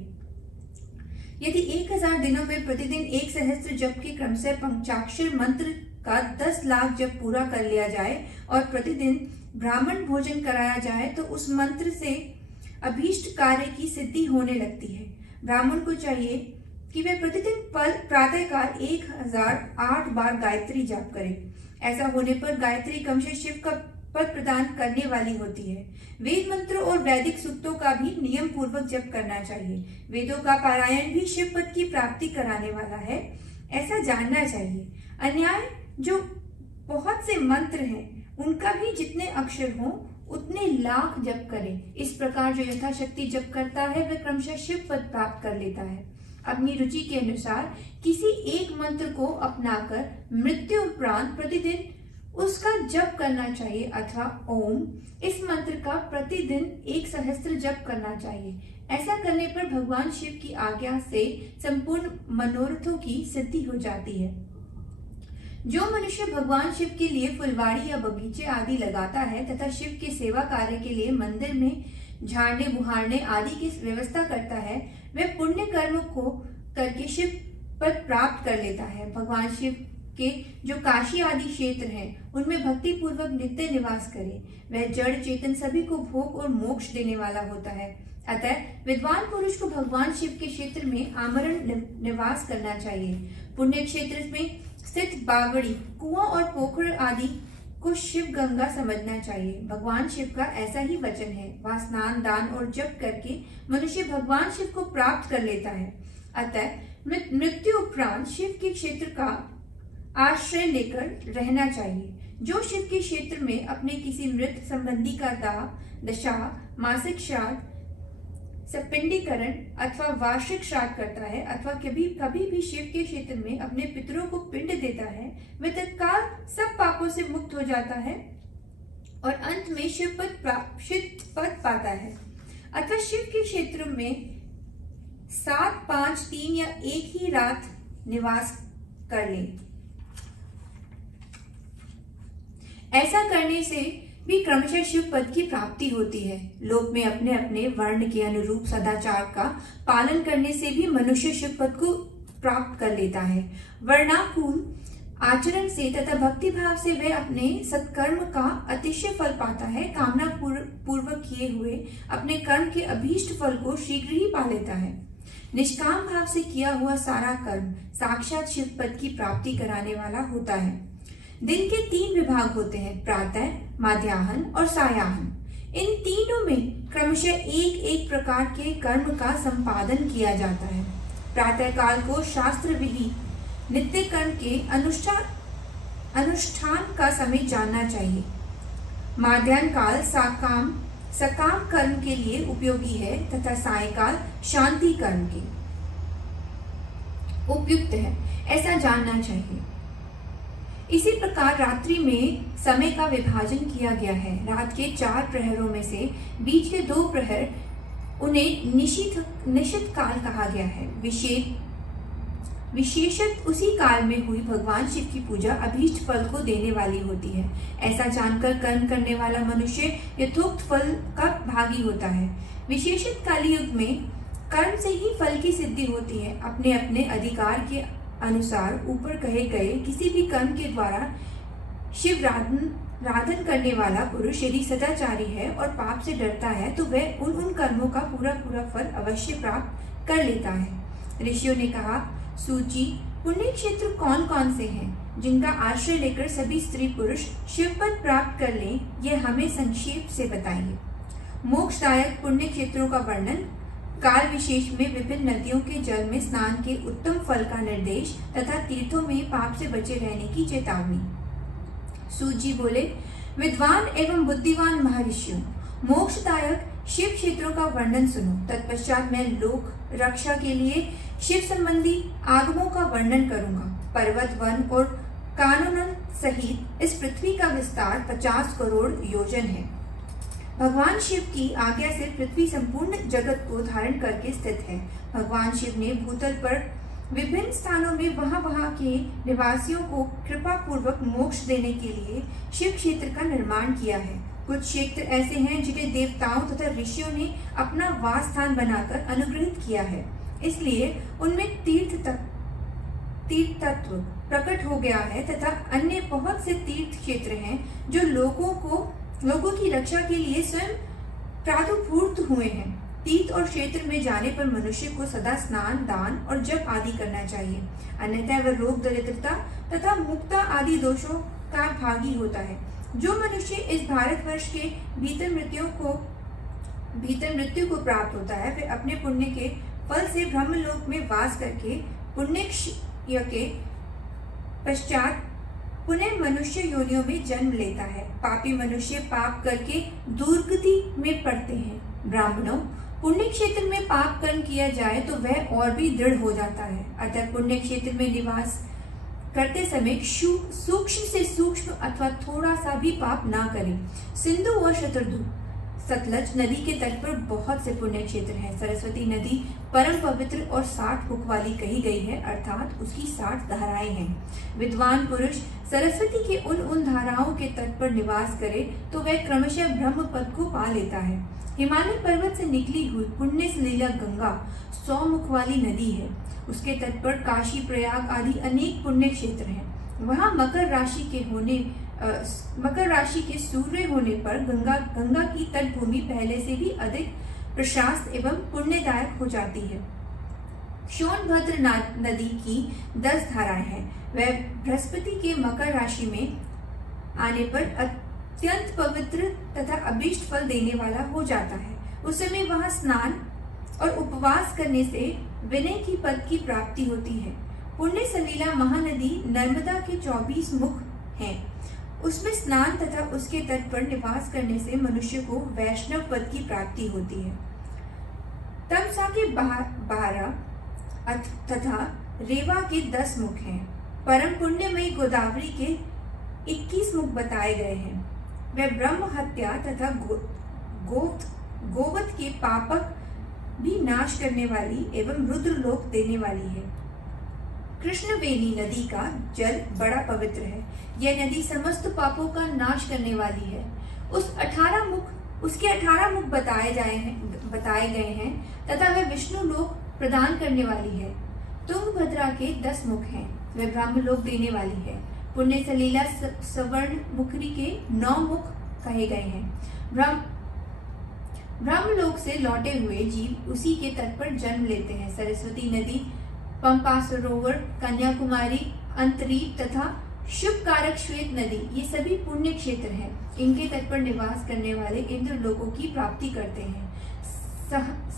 यदि 1000 दिनों में प्रतिदिन 1 सहस्त्र जप के क्रम से पंचाक्षर मंत्र का 10 लाख जप पूरा कर लिया जाए और प्रतिदिन ब्राह्मण भोजन कराया जाए तो उस मंत्र से अभीष्ट कार्य की सिद्धि होने लगती है। ब्राह्मण को चाहिए कि वे प्रतिदिन प्रातःकाल 1008 बार गायत्री जाप करें। ऐसा होने पर गायत्री क्रमशः शिव का पद प्रदान करने वाली होती है। वेद मंत्रों और वैदिक सूक्तों का भी नियम पूर्वक जप करना चाहिए। वेदों का पारायण भी शिव पद की प्राप्ति कराने वाला है, ऐसा जानना चाहिए। अन्याय जो बहुत से मंत्र हैं उनका भी जितने अक्षर हों उतने लाख जप करें। इस प्रकार जो यथाशक्ति जप करता है वह क्रमशः शिव पद प्राप्त कर लेता है। अपनी रुचि के अनुसार किसी एक मंत्र को अपनाकर मृत्यु उपरांत प्रतिदिन उसका जप करना चाहिए अथवा ओम इस मंत्र का प्रतिदिन 1 सहस्त्र जप करना चाहिए। ऐसा करने पर भगवान शिव की आज्ञा से संपूर्ण मनोरथों की सिद्धि हो जाती है। जो मनुष्य भगवान शिव के लिए फुलवाड़ी या बगीचे आदि लगाता है तथा शिव के सेवा कार्य के लिए मंदिर में झाड़ने बुहारने आदि की व्यवस्था करता है, वह पुण्य कर्म को करके शिव पद प्राप्त कर लेता है। भगवान शिव के जो काशी आदि क्षेत्र हैं उनमें भक्ति पूर्वक नित्य निवास करे। वह जड़ चेतन सभी को भोग और मोक्ष देने वाला होता है। अतः विद्वान पुरुष को भगवान शिव के क्षेत्र में आमरण निवास करना चाहिए। पुण्य क्षेत्र में स्थित बावड़ी, कुआं और पोखर आदि को शिव गंगा समझना चाहिए। भगवान शिव का ऐसा ही वचन है, वह स्नान दान और जप करके मनुष्य भगवान शिव को प्राप्त कर लेता है। अतः मृत्यु उपरांत शिव के क्षेत्र का आश्रय लेकर रहना चाहिए। जो शिव के क्षेत्र में अपने किसी मृत संबंधी का दाह, दशा, मासिक श्राद्ध, सपिंडीकरण अथवा वार्षिक श्राद्ध करता है अथवा कभी भी शिव के क्षेत्र में अपने पितरों को पिंड देता है, वह तत्काल सब पापों से मुक्त हो जाता है और अंत में शिव पद पाता है। अथवा शिव के क्षेत्र में 7, 5, 3 या 1 ही रात निवास कर ले। ऐसा करने से भी क्रमशः शिव पद की प्राप्ति होती है। लोक में अपने अपने वर्ण के अनुरूप सदाचार का पालन करने से भी मनुष्य शिव पद को प्राप्त कर लेता है। वर्णाकुल आचरण से तथा भक्ति भाव से वह अपने सत्कर्म का अतिशय फल पाता है। कामना पूर्वक किए हुए अपने कर्म के अभीष्ट फल को शीघ्र ही पा लेता है। निष्काम भाव से किया हुआ सारा कर्म साक्षात शिव पद की प्राप्ति कराने वाला होता है। दिन के 3 विभाग होते हैं, प्रातः, मध्याह्न और सायाह्न। इन तीनों में क्रमशः एक एक प्रकार के कर्म का संपादन किया जाता है। प्रातः काल को शास्त्र विधि नित्य कर्म के अनुष्ठान का समय जानना चाहिए। मध्याह्न काल सकाम कर्म के लिए उपयोगी है तथा सायकाल शांति कर्म के उपयुक्त है, ऐसा जानना चाहिए। इसी प्रकार रात्रि में समय का विभाजन किया गया है। रात के 4 प्रहरों में से बीच के 2 प्रहर उन्हें निशित काल कहा गया है। विशेषत उसी काल में हुई भगवान शिव की पूजा अभीष्ट फल को देने वाली होती है। ऐसा जानकर कर्म करने वाला मनुष्य यथोक्त फल का भागी होता है। विशेषत काली युग में कर्म से ही फल की सिद्धि होती है। अपने अपने अधिकार के अनुसार ऊपर कहे गए किसी भी कर्म के द्वारा शिव राधन करने वाला पुरुष यदि सदाचारी है और पाप से डरता है तो वह उन कर्मों का पूरा फल अवश्य प्राप्त कर लेता है। ऋषियों ने कहा, सूची, पुण्य क्षेत्र कौन कौन से हैं जिनका आश्रय लेकर सभी स्त्री पुरुष शिवपद प्राप्त कर लें, यह हमें संक्षेप से बताइए। मोक्षदायक पुण्य क्षेत्रों का वर्णन, काल विशेष में विभिन्न नदियों के जल में स्नान के उत्तम फल का निर्देश तथा तीर्थों में पाप से बचे रहने की चेतावनी। सूजी बोले, विद्वान एवं बुद्धिमान महर्षियों, मोक्षदायक शिव क्षेत्रों का वर्णन सुनो। तत्पश्चात मैं लोक रक्षा के लिए शिव संबंधी आगमों का वर्णन करूंगा। पर्वत, वन और कानन सहित इस पृथ्वी का विस्तार 50 करोड़ योजन है। भगवान शिव की आज्ञा से पृथ्वी संपूर्ण जगत को धारण करके स्थित है। भगवान शिव ने भूतल पर विभिन्न स्थानों में वहां के निवासियों को कृपा पूर्वक मोक्ष देने के लिए शिव क्षेत्र का निर्माण किया है। कुछ क्षेत्र ऐसे हैं जिन्हें देवताओं तथा ऋषियों ने अपना वास स्थान बनाकर अनुग्रहित किया है, इसलिए उनमें तीर्थ तत्व प्रकट हो गया है तथा अन्य बहुत से तीर्थ क्षेत्र हैं जो लोगों की रक्षा के लिए स्वयं प्रादुर्भूत हुए हैं। तीर्थ और क्षेत्र में जाने पर मनुष्य को सदा स्नान, दान और जप आदि करना चाहिए, अन्यथा वह रोग, दरिद्रता तथा मुक्ता आदि दोषों का भागी होता है। जो मनुष्य इस भारतवर्ष के भीतर मृत्यु को प्राप्त होता है, वह अपने पुण्य के फल से ब्रह्मलोक में वास करके पुण्य के पश्चात पुनः मनुष्य योनियों में जन्म लेता है। पापी मनुष्य पाप करके दुर्गति में पड़ते हैं। ब्राह्मणों, पुण्य क्षेत्र में पाप कर्म किया जाए तो वह और भी दृढ़ हो जाता है। अतः पुण्य क्षेत्र में निवास करते समय सूक्ष्म से सूक्ष्म अथवा थोड़ा सा भी पाप ना करें। सिंधु और सतलज नदी के तट पर बहुत से पुण्य क्षेत्र हैं। सरस्वती नदी परम पवित्र और 60 मुख वाली कही गई है, अर्थात उसकी 60 धाराएं हैं। विद्वान पुरुष सरस्वती के उन धाराओं के तट पर निवास करे तो वह क्रमशः ब्रह्म पद को पा लेता है। हिमालय पर्वत से निकली हुई पुण्य सलीला गंगा 100 मुख वाली नदी है। उसके तट पर काशी, प्रयाग आदि अनेक पुण्य क्षेत्र हैं। वहाँ मकर राशि के सूर्य होने पर गंगा की तटभूमि पहले से भी अधिक प्रशस्त एवं पुण्यदायक हो जाती है। सोनभद्र नदी की 10 धाराएं हैं। वह बृहस्पति के मकर राशि में आने पर अत्यंत पवित्र तथा अभीष्ट फल देने वाला हो जाता है। उस समय वहां स्नान और उपवास करने से विनय की पद की प्राप्ति होती है। पुण्य सलीला महानदी नर्मदा के 24 मुख हैं। उसमें स्नान तथा उसके तट पर निवास करने से मनुष्य को वैष्णव पद की प्राप्ति होती है। तमसा के 12 तथा रेवा के 10 मुख हैं। परम पुण्यमयी गोदावरी के 21 मुख बताए गए हैं। वह ब्रह्म हत्या तथा गोवध के पापक भी नाश करने वाली एवं रुद्र लोक देने वाली है। कृष्णवेणी नदी का जल बड़ा पवित्र है। यह नदी समस्त पापों का नाश करने वाली है। उसके 18 मुख बताए गए हैं तथा वह विष्णु लोक प्रदान करने वाली है। तुंगभद्रा के 10 मुख हैं। वह ब्रह्म लोक देने वाली है। पुण्य सलीला सवर्ण मुखरी के 9 मुख कहे गए हैं। ब्रह्मलोक से लौटे हुए जीव उसी के तट पर जन्म लेते हैं। सरस्वती नदी, पंपा सरोवर, कन्याकुमारी, अंतरीप तथा शुभ कारक श्वेत नदी, ये सभी पुण्य क्षेत्र हैं। इनके तट पर निवास करने वाले इंद्र लोकों की प्राप्ति करते हैं।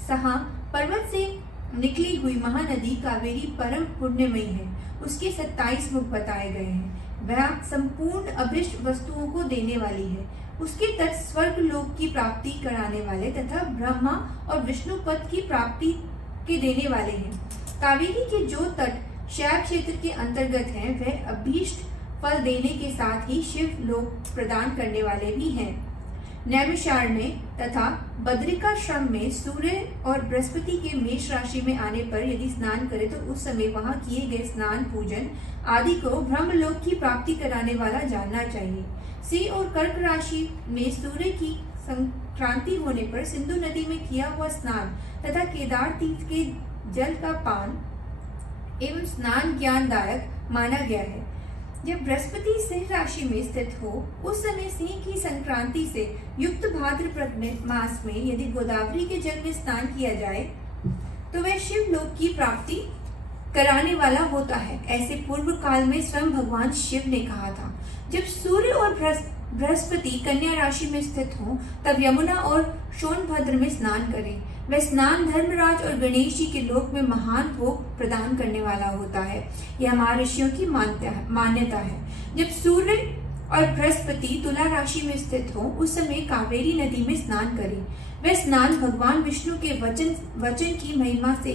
सहा पर्वत से निकली हुई महानदी कावेरी परम पुण्यमयी है। उसके 27 मुख बताए गए हैं। वह संपूर्ण अभिष्ट वस्तुओं को देने वाली है। उसके तट स्वर्ग लोक की प्राप्ति कराने वाले तथा ब्रह्मा और विष्णु पद की प्राप्ति के देने वाले हैं। कावेरी के जो तट शैव क्षेत्र के अंतर्गत हैं, वह अभीष्ट फल देने के साथ ही शिव लोक प्रदान करने वाले भी हैं। नैमिषारण्य तथा बद्रिकाश्रम में सूर्य और बृहस्पति के मेष राशि में आने पर यदि स्नान करे तो उस समय वहां किए गए स्नान पूजन आदि को ब्रह्मलोक की प्राप्ति कराने वाला जानना चाहिए। सिंह और कर्क राशि में सूर्य की संक्रांति होने पर सिंधु नदी में किया हुआ स्नान तथा केदार तीर्थ के जल का पान एवं स्नान ज्ञानदायक माना गया है। जब बृहस्पति सिंह राशि में स्थित हो उस समय सिंह की संक्रांति से युक्त भाद्रपद मास में यदि गोदावरी के जल में स्नान किया जाए तो वह शिव लोक की प्राप्ति कराने वाला होता है। ऐसे पूर्व काल में स्वयं भगवान शिव ने कहा था। जब सूर्य और बृहस्पति कन्या राशि में स्थित हो तब यमुना और सोनभद्र में स्नान करें। वह स्नान धर्मराज और गणेश जी के लोक में महान भोग प्रदान करने वाला होता है। यह महर्षियों की मान्यता है। जब सूर्य और बृहस्पति तुला राशि में स्थित हो उस समय कावेरी नदी में स्नान करें। वह स्नान भगवान विष्णु के वचन की महिमा से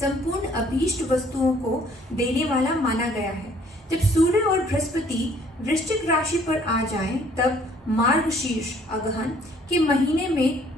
संपूर्ण अभीष्ट वस्तुओं को देने वाला माना गया है। जब सूर्य और बृहस्पति वृश्चिक राशि पर आ जाएं, तब मार्गशीर्ष अगहन के महीने में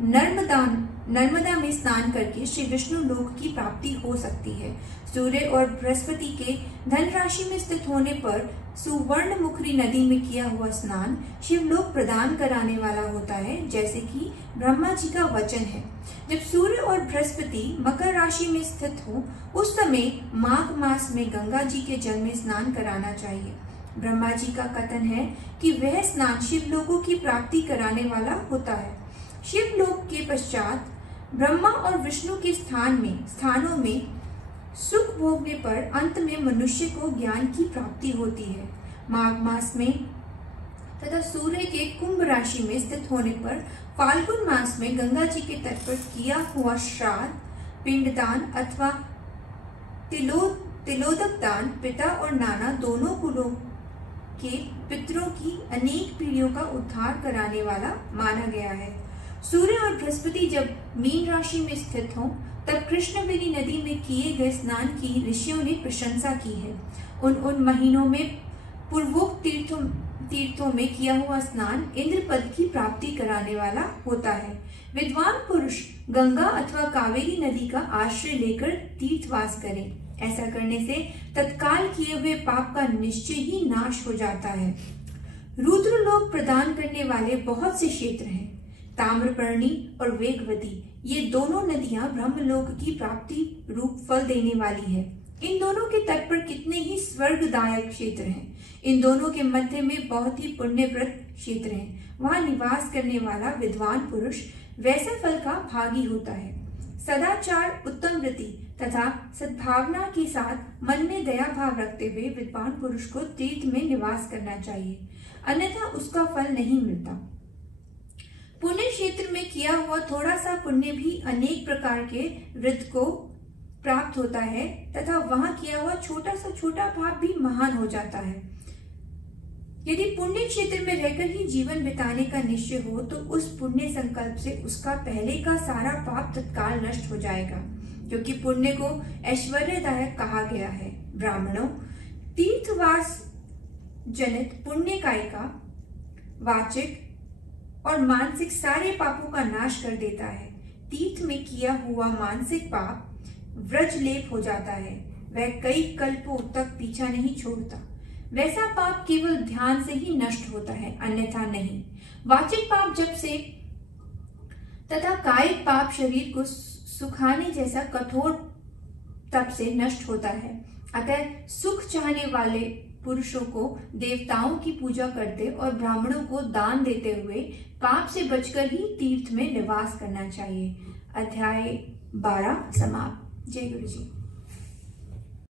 नर्मदा में स्नान करके श्री विष्णु लोक की प्राप्ति हो सकती है। सूर्य और बृहस्पति के धन राशि में स्थित होने पर सुवर्ण मुखरी नदी में किया हुआ स्नान शिवलोक प्रदान कराने वाला होता है, जैसे कि ब्रह्मा जी का वचन है। जब सूर्य और बृहस्पति मकर राशि में स्थित हो उस समय माघ मास में गंगा जी के जल में स्नान कराना चाहिए। ब्रह्मा जी का कथन है कि वह स्नान शिवलोकों की प्राप्ति कराने वाला होता है। शिवलोक के पश्चात ब्रह्मा और विष्णु के स्थानों में सुख भोगने पर अंत में मनुष्य को ज्ञान की प्राप्ति होती है। माघ मास में तथा सूर्य के कुंभ राशि में स्थित होने पर फाल्गुन मास में गंगा जी के तट पर किया हुआ श्राद्ध, पिंडदान अथवा तिलोदक दान पिता और नाना दोनों कुलों के पितरों की अनेक पीढ़ियों का उद्धार कराने वाला माना गया है। सूर्य और बृहस्पति जब मीन राशि में स्थित हों तब कृष्णवेणी नदी में किए गए स्नान की ऋषियों ने प्रशंसा की है। उन महीनों में पूर्वोक्त तीर्थों में किया हुआ स्नान इंद्र पद की प्राप्ति कराने वाला होता है। विद्वान पुरुष गंगा अथवा कावेरी नदी का आश्रय लेकर तीर्थवास करें। ऐसा करने से तत्काल किए हुए पाप का निश्चय ही नाश हो जाता है। रुद्रलोक प्रदान करने वाले बहुत से क्षेत्र हैं। ताम्रपर्णी और वेगवती ये दोनों नदियां ब्रह्मलोक की प्राप्ति रूप फल देने वाली है। इन दोनों के तट पर कितने ही स्वर्गदायक क्षेत्र हैं। इन दोनों के मध्य में बहुत ही पुण्यप्रद क्षेत्र हैं। वहां निवास करने वाला विद्वान पुरुष वैसे फल का भागी होता है। सदाचार, उत्तम वृत्ति तथा सद्भावना के साथ मन में दया भाव रखते हुए विद्वान पुरुष को तीर्थ में निवास करना चाहिए, अन्यथा उसका फल नहीं मिलता। पुण्य क्षेत्र में किया हुआ थोड़ा सा पुण्य भी अनेक प्रकार के वृत्त को प्राप्त होता है तथा वहां किया हुआ छोटा पाप भी महान हो जाता है। यदि पुण्य क्षेत्र में रहकर ही जीवन बिताने का निश्चय हो तो उस पुण्य संकल्प से उसका पहले का सारा पाप तत्काल नष्ट हो जाएगा, क्योंकि पुण्य को ऐश्वर्यदायक कहा गया है। ब्राह्मणों, तीर्थवास जनित पुण्य कायिका वाचिक और मानसिक सारे पापों का नाश कर देता है। तीर्थ में किया हुआ मानसिक पाप व्रजलेप हो जाता है, वह कई कल्पों तक पीछा नहीं छोड़ता। वैसा पाप केवल ध्यान से ही नष्ट होता है, अन्यथा नहीं। वाचिक पाप जब से तथा कायिक पाप शरीर को सुखाने जैसा कठोर तप से नष्ट होता है। अतः सुख चाहने वाले पुरुषों को देवताओं की पूजा करते और ब्राह्मणों को दान देते हुए पाप से बचकर ही तीर्थ में निवास करना चाहिए। अध्याय 12 समाप्त। जय गुरु जी।